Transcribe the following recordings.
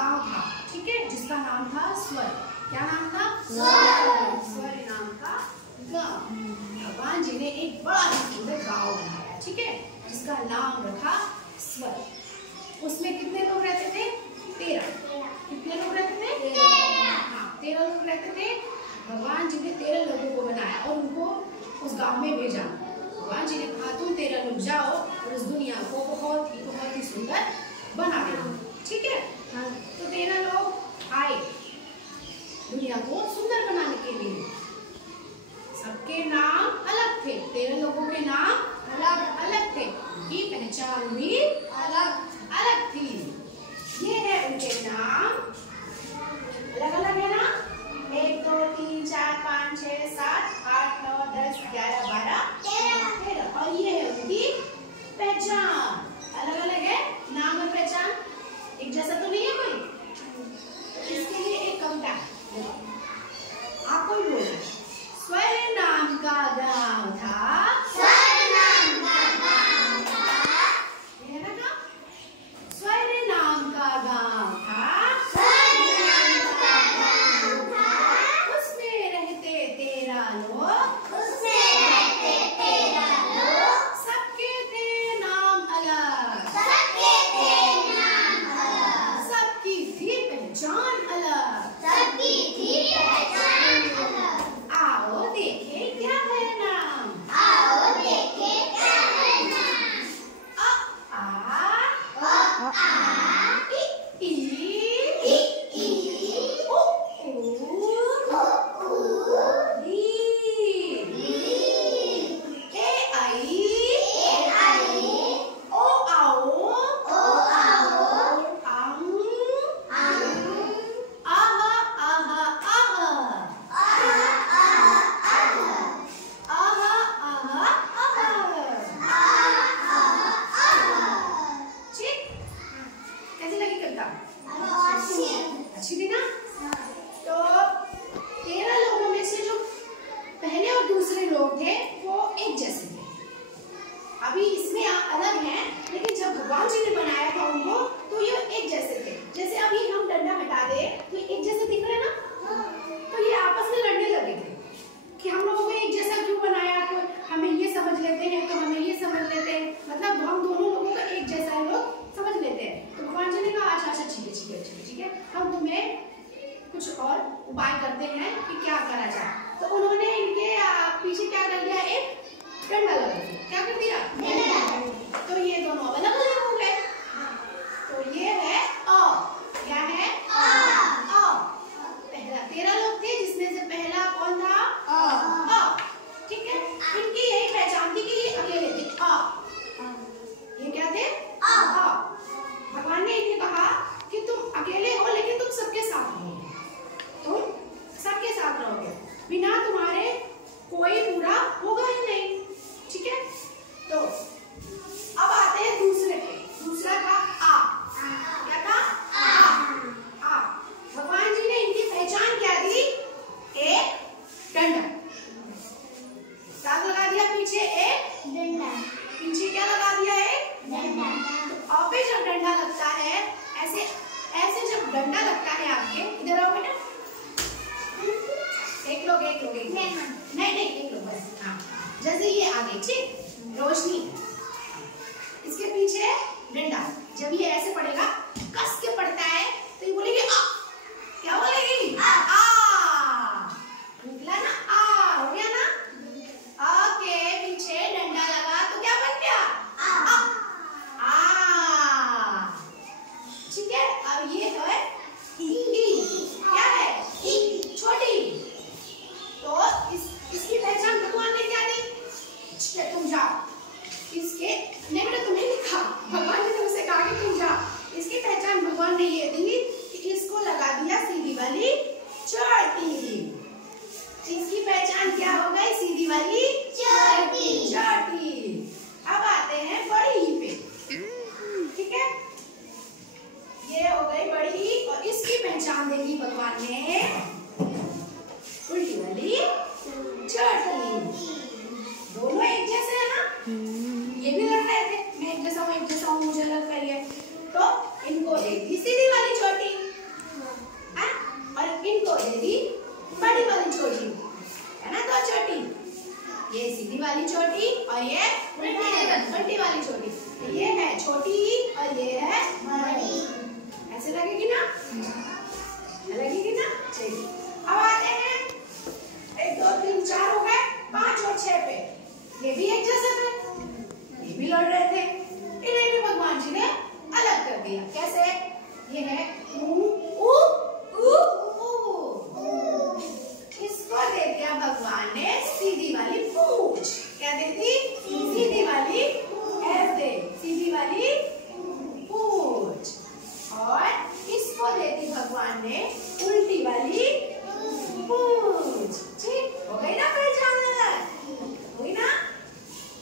गांव था, ठीक है, जिसका नाम था स्वर। क्या नाम था? स्वर नाम का गांव। भगवान जी ने एक बड़ा ही सुंदर गांव बनाया, ठीक है, जिसका नाम रखा स्वर। उसमें कितने लोग रहते थे? 13। कितने लोग रहते थे? 13 लोग रहते थे। भगवान जी ने 13 लोगों को बनाया और उनको उस गांव में भेजा। भगवान जी ने कहा तुम 13 लोग जाओ और उस दुनिया को बहुत ही सुंदर बना देना, ठीक है। तो 13 लोग आए दुनिया को सुंदर बनाने के लिए। सबके नाम अलग थे, 13 लोगों के नाम अलग थे, उनकी पहचान भी अलग थी। ये है उनके नाम, अलग है ना। 1 2 3 4 5 6 7 8 9 10 11 12 13। और ये है उनकी पहचान, अलग है नाम और पहचान। एक जैसा तो नहीं है कोई, इसके लिए एक कविता आपको भी बोलना। स्वर नाम का गांव था, स्वर नाम का गांव था, उसमें रहते 13 लोग, सबके थे नाम अलग, सबकी थी पहचान अलग। आओ देखे क्या है नाम, अच्छी थी ना। तो 13 लोगों में से जो पहले और दूसरे लोग थे वो एक जैसे थे। अभी इसमें अलग हैं, लेकिन जब भगवान जी ने बनाया था उनको तो ये एक जैसे थे। जैसे अभी हम डंडा हटा दे तो एक जैसे दिख रहे हैं ना, तो ये आपस में लड़ने लगे थे कि हम लोगों को एक जैसा क्यों बनाया, तो हमें ये समझ लेते हैं तो हमें ये समझ लेते हैं, मतलब हम दोनों लोगों को एक जैसा है लोग समझ लेते हैं। तो भगवान जी ने कहा अच्छा ठीक है, हम तुम्हें कुछ और उपाय करते हैं कि क्या करा जाए। तो उन्होंने इनके पीछे क्या कर दिया, एक डंडा लगा दिया। क्या कर दिया? तो ये दोनों अलग अलग हो गए। तो ये है अ, क्या है? अ। पहला 13 लोग थे जिसमें से पहला कौन था? अ। ठीक है, इनकी यही पहचान थी कि ये अकेले थे। ये क्या थे? भगवान ने इन्हें कहा कि तुम अकेले हो लेकिन तुम सबके साथ रहोगे, तुम सबके साथ रहोगे, बिना तुम्हारे कोई बुरा होगा ही नहीं, ठीक है। तो अब आते हैं दूसरे पे। दूसरा था आ। क्या था? आ। भगवान जी ने इनकी पहचान क्या दी? एक डंडा। क्या लगा दिया पीछे? एक डंडा। पीछे क्या लगा दिया? एक डंडा। तो अब पे जब डंडा लगता है, ऐसे ऐसे जब डंडा लगता है आपके, इधर आओ बेटा, एक लोग नहीं एक लोग बस। हाँ, जैसे ये आगे, ठीक, रोशनी, इसके पीछे डंडा, जब ये ऐसे पड़ेगा, कस के पड़ता है तो ये बोलेगी आ। क्या बोलेगी? आ। निकला ना, आ हो गया ना। आ के पीछे डंडा लगा तो क्या बन गया? आ। ठीक है। अब ये है ई। क्या है? ई, छोटी। तो इसकी पहचान भगवान ने क्या दी? तुम जाओ, इसके नहीं बेटा तुम्हें लिखा, भगवान ने तुमसे कहा कि तुम जाओ। इसकी पहचान भगवान ने ये दी कि इसको लगा दिया सीधी वाली चोटी। इसकी पहचान क्या हो गई? सीधी वाली चोटी। अब आते हैं बड़ी ही पे, ठीक है, ये हो गई बड़ी, और इसकी पहचान देगी भगवान ने उल्टी वाली चोटी। दोनों एक जैसे है ना, ये भी लड़ रहे थे, मैं एक जैसा हूँ मुझे अलग करिए, तो इनको एक सीधी वाली चोटी। इसको देती भगवान ने उल्टी वाली पूंछ। ठीक हो गई ना पहचान? हुई ना?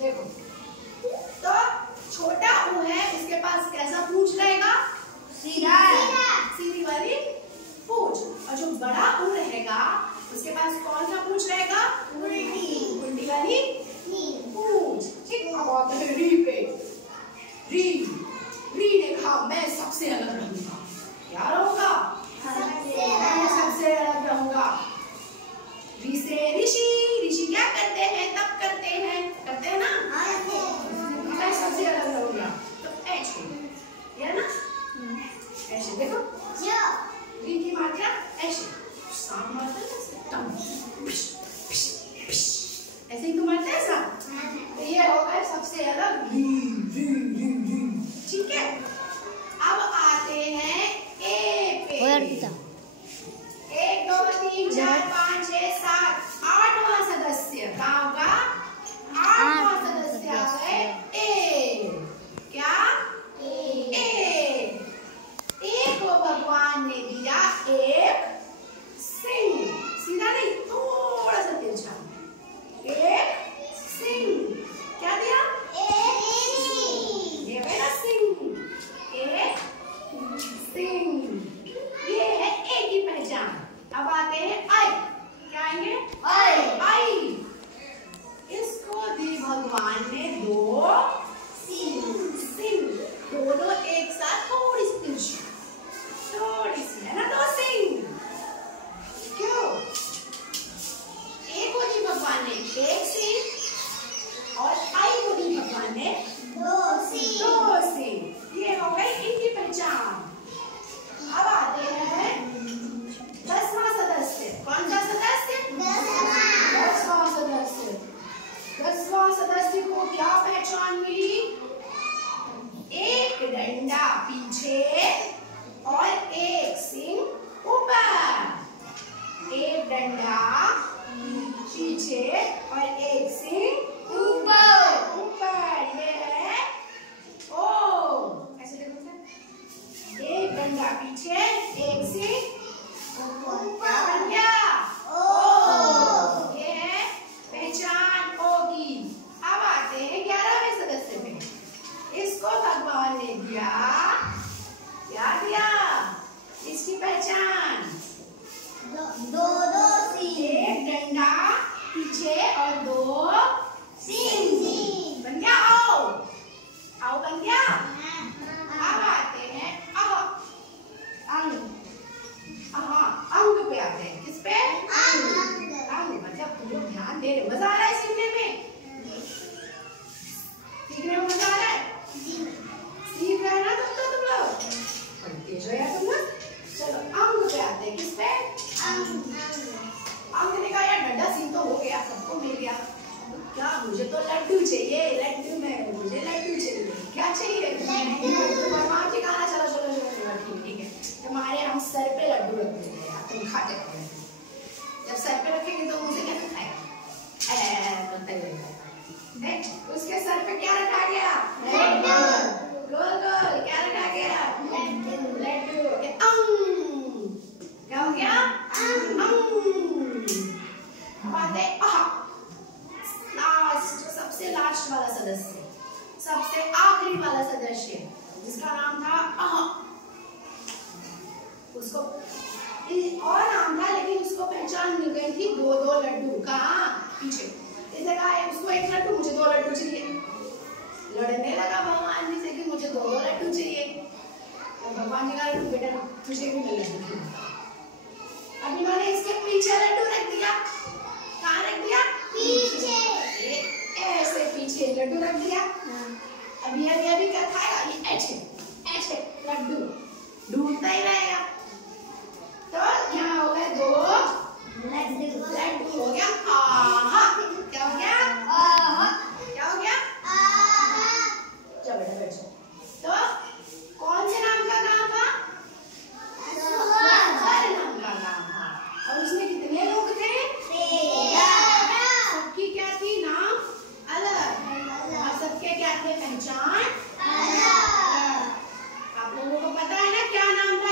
देखो तो छोटा ऊ है, उसके पास कैसा पूंछ रहेगा? सीधा सीधी वाली पूंछ। और जो बड़ा ऊ रहेगा उसके पास कौन सा पूंछ रहेगा? उल्टी वाली पूंछ। ठीक। अब आते हैं री पे। री ने कहा मैं सबसे अलग रहूंगा। क्या रहूंगा? मैं सबसे अलग रहूंगा। री से ऋषि क्या करते हैं? तब करते हैं ना? मैं सबसे अलग रहूंगा। तो ऐसे या ना? ऐसे देखो री की मात्रा ऐसे ऐसे ही तो मारते हैं सब। तो ये होगा सबसे अलग री। ठीक है। अब आते हैं ए पे। 1 2 3 4 5 6 7 8वां सदस्य क्या होगा? 8वां सदस्य आ गए ए। क्या? ए को भगवान ने दिया एक सिंह। सीधा नहीं, थोड़ा सा तिरछा। एक सिंह। क्या दिया? ये है ना सिंह। एक सिंह। ये है ए की पहचान। अब आते हैं आई। क्या आएंगे? आई। इसको दी भगवान ने 2 सिंह। दोनों एक साथ थोड़ी सी तिरछी, थोड़ी सी है ना? 2 सिंह। क्यों? ए को दी भगवान ने 1 सिंह और आई को दी भगवान ने 2 सिंह। ये हो गई इनकी पहचान। अब आते हैं 10वां सदस्य। कौन सा सदस्य? 10वां सदस्य। 10वां सदस्य को क्या पहचान मिली? एक डंडा पीछे और एक सिंह ऊपर। एक डंडा पीछे और एक सिंह ऊपर। ये है ओ। ऐसे देखो, एक डंडा पीछे एक सिंह ऊपर बन गया ओ। ये है पहचान ओ की। अब आते हैं 11वें सदस्य पे। इसको भगवान ने दिया, क्या दिया? इसकी पहचान 2 सिंह। एक डंडा पीछे और 2 सिंह। बन गया आओ बन गया। अब आते हैं अंग पे आते हैं। किस पे? अंग। मतलब तुम लोग ध्यान दे रहे, मजा आ रहा है सीखने में? सीखने में मजा आ रहा है? सीख रहे ना तुम लोग? तेज हो यार तुम लोग। चलो अंग पे आते हैं। किस पे? अंग ने कहा यार डंडा सिंह तो हो गया, सबको मिल गया। क्या? मुझे तो लड्डू चाहिए। मुझे लड्डू चाहिए। क्या चाहिए? भगवान जी खाना। चलो ठीक है। तुम्हारे हम सर पे लड्डू रख देंगे यार, तुम खाते रहो। जब सर पे रखेंगे तो मुझे क्या खाएगा? उसके सर पे क्या रखा गया? गोल क्या रखा गया? लड्डू। क्या हो गया? सबसे लास्ट वाला सदस्य, सबसे आखिरी वाला सदस्य जिसका नाम था उसको और नाम था, लेकिन उसको पहचान मिल गई थी 2 लड्डू। कहाँ? पीछे। इसने कहा उसको 1 लड्डू, मुझे 2 लड्डू चाहिए। लड़ने लगा भगवान जी से कि मुझे 2 लड्डू चाहिए। तो भगवान जी का लड्डू बेटा तुझे भी मिल लड्डू। अब इन्होंने इसके पीछे लड्डू रख दिया। कहाँ रख दिया? पीछे। ऐसे पीछे लड्डू रख दिया। अभी क्या खाएगा? ये ऐसे लड्डू ढूंढता ही रहेगा। तो यहाँ हो गए 2 लड्डू। हो गया क्या हो गया? क्या हो गया? चलो बेटा बैठो। तो कौन से नाम का नाम था? नाम का नाम था। और उसमें कितने लोग थे? 13। सबकी क्या थी? नाम अलग। और सबके क्या थे? पहचान अलग। आप लोगों को पता है ना क्या नाम था?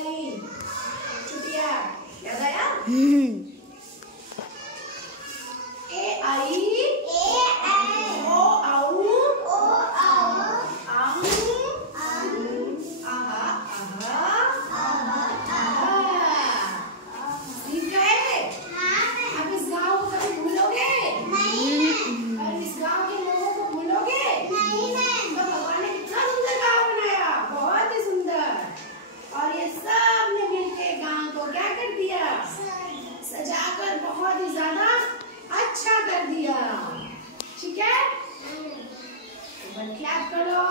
वाली चुटिया, याद आया? ए आई ओ आऊ आऊ आहा ठीक है। अब इस गाँव को कभी भूलोगे? और इस गाँव के लोगों को भूलोगे? तो भगवान ने कितना सुंदर गाँव बनाया, बहुत ही सुंदर। और ये सब ने मिलके गाँव को क्या कर दिया? सजाकर बहुत ही ज्यादा अच्छा कर दिया। ठीक है, क्लैप करो।